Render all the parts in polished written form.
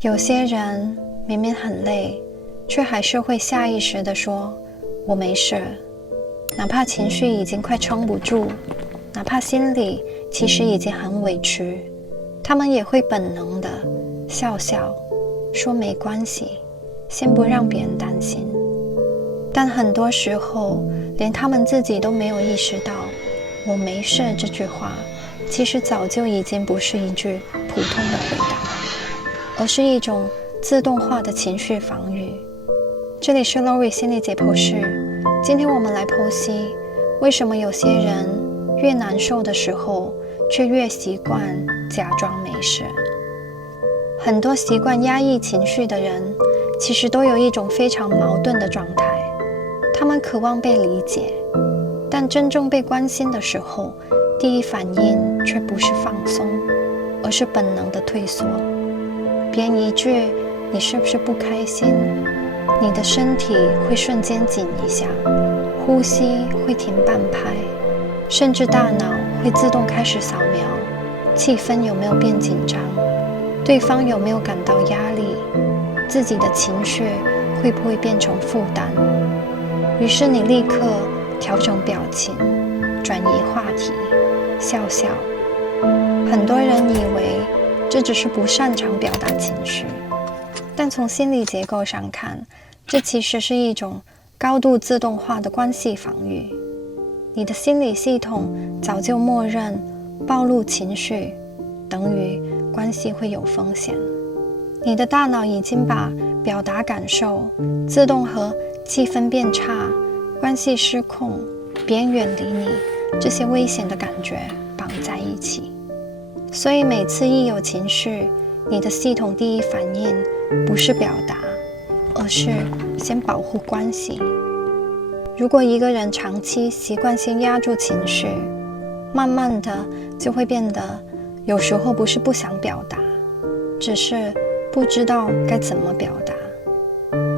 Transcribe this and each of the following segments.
有些人明明很累，却还是会下意识地说我没事，哪怕情绪已经快撑不住，哪怕心里其实已经很委屈，他们也会本能地笑笑说没关系，先不让别人担心。但很多时候连他们自己都没有意识到我没事这句话其实早就已经不是一句普通的回答，而是一种自动化的情绪防御。这里是 Lori 心理解剖室，今天我们来剖析为什么有些人越难受的时候却越习惯假装没事。很多习惯压抑情绪的人其实都有一种非常矛盾的状态，他们渴望被理解，但真正被关心的时候，第一反应却不是放松，而是本能的退缩。别人一句你是不是不开心，你的身体会瞬间紧一下，呼吸会停半拍，甚至大脑会自动开始扫描气氛有没有变紧张，对方有没有感到压力，自己的情绪会不会变成负担。于是你立刻调整表情，转移话题，笑笑。很多人以为这只是不擅长表达情绪，但从心理结构上看，这其实是一种高度自动化的关系防御。你的心理系统早就默认暴露情绪等于关系会有风险，你的大脑已经把表达感受自动和气氛变差、关系失控、别人远离你这些危险的感觉绑在一起。所以每次一有情绪，你的系统第一反应不是表达，而是先保护关系。如果一个人长期习惯性压住情绪，慢慢的就会变得有时候不是不想表达，只是不知道该怎么表达。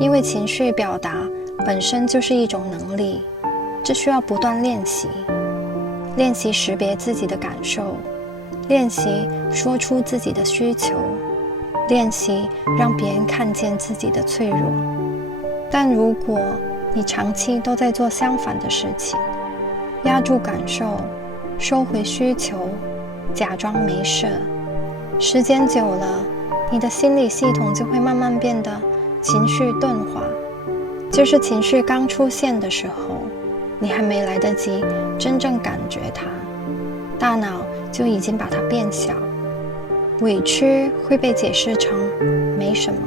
因为情绪表达本身就是一种能力，这需要不断练习。练习识别自己的感受，练习说出自己的需求，练习让别人看见自己的脆弱。但如果你长期都在做相反的事情，压住感受，收回需求，假装没事，时间久了，你的心理系统就会慢慢变得情绪钝化。就是情绪刚出现的时候，你还没来得及真正感觉它，大脑就已经把它变小。委屈会被解释成没什么，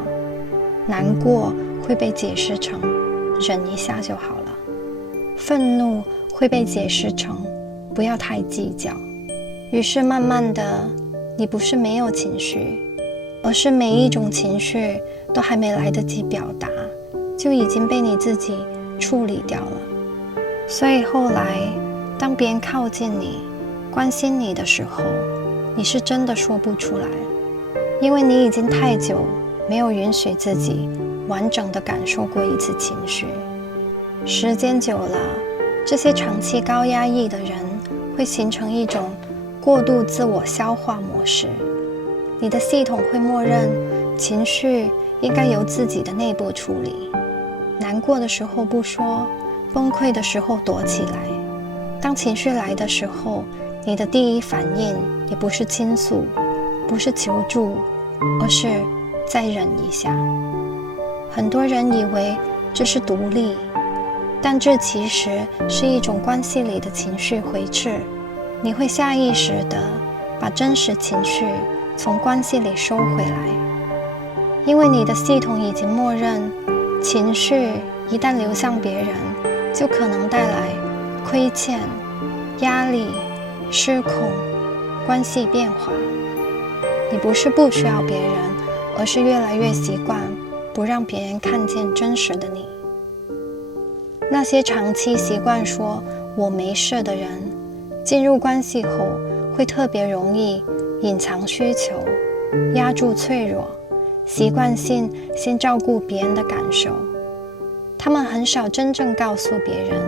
难过会被解释成忍一下就好了，愤怒会被解释成不要太计较。于是慢慢的，你不是没有情绪，而是每一种情绪都还没来得及表达，就已经被你自己处理掉了。所以后来当别人靠近你关心你的时候，你是真的说不出来，因为你已经太久没有允许自己完整的感受过一次情绪。时间久了，这些长期高压抑的人会形成一种过度自我消化模式。你的系统会默认情绪应该由自己的内部处理，难过的时候不说，崩溃的时候躲起来。当情绪来的时候，你的第一反应也不是倾诉，不是求助，而是再忍一下。很多人以为这是独立，但这其实是一种关系里的情绪回斥。你会下意识地把真实情绪从关系里收回来，因为你的系统已经默认情绪一旦流向别人，就可能带来亏欠、压力、失控、关系变化。你不是不需要别人，而是越来越习惯不让别人看见真实的你。那些长期习惯说我没事的人，进入关系后会特别容易隐藏需求，压住脆弱，习惯性先照顾别人的感受。他们很少真正告诉别人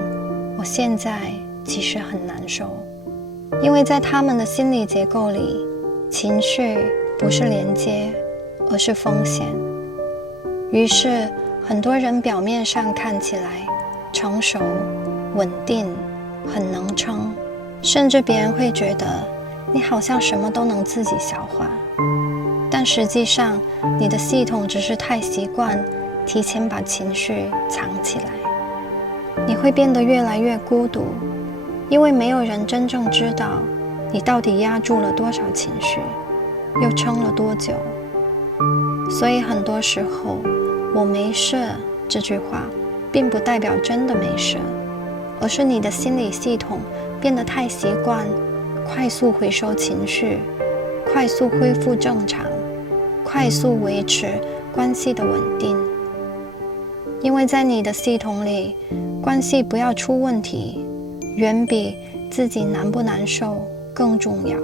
我现在其实很难受，因为在他们的心理结构里，情绪不是连接，而是风险。于是，很多人表面上看起来成熟、稳定、很能撑，甚至别人会觉得你好像什么都能自己消化。但实际上，你的系统只是太习惯提前把情绪藏起来。你会变得越来越孤独，因为没有人真正知道你到底压住了多少情绪，又撑了多久。所以很多时候，我没事这句话并不代表真的没事，而是你的心理系统变得太习惯快速回收情绪，快速恢复正常，快速维持关系的稳定。因为在你的系统里，关系不要出问题，远比自己难不难受更重要。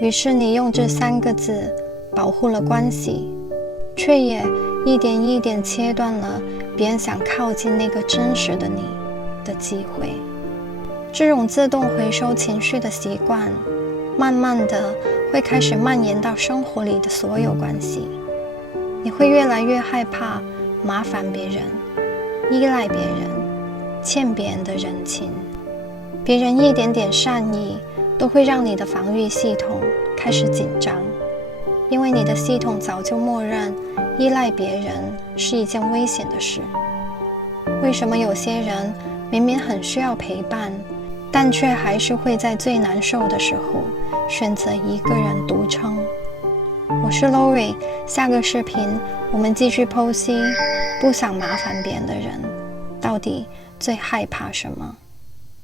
于是你用这3个字保护了关系，却也一点一点切断了别人想靠近那个真实的你的机会。这种自动回收情绪的习惯，慢慢的会开始蔓延到生活里的所有关系。你会越来越害怕麻烦别人，依赖别人，欠别人的人情。别人一点点善意都会让你的防御系统开始紧张，因为你的系统早就默认依赖别人是一件危险的事。为什么有些人明明很需要陪伴，但却还是会在最难受的时候选择一个人独撑？我是 Lori， 下个视频我们继续剖析不想麻烦别人的人到底最害怕什么。